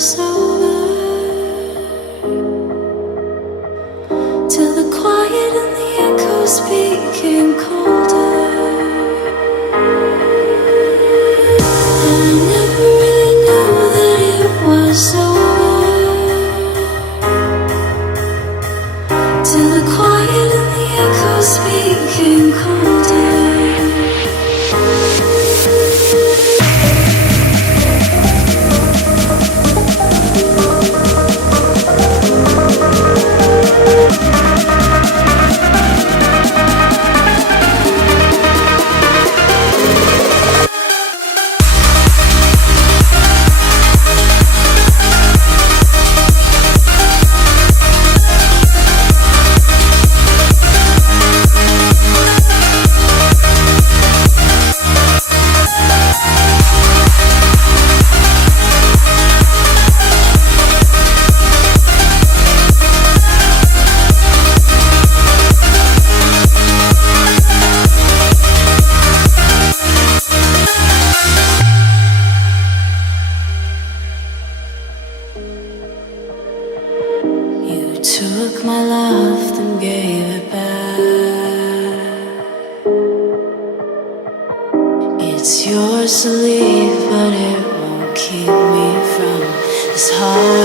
was over, till the quiet and the echoes became colder. And I never really knew that it was over, till the quiet and the echoes became colder. Took my love, then gave it back. It's yours to leave, but it won't keep me from this heart.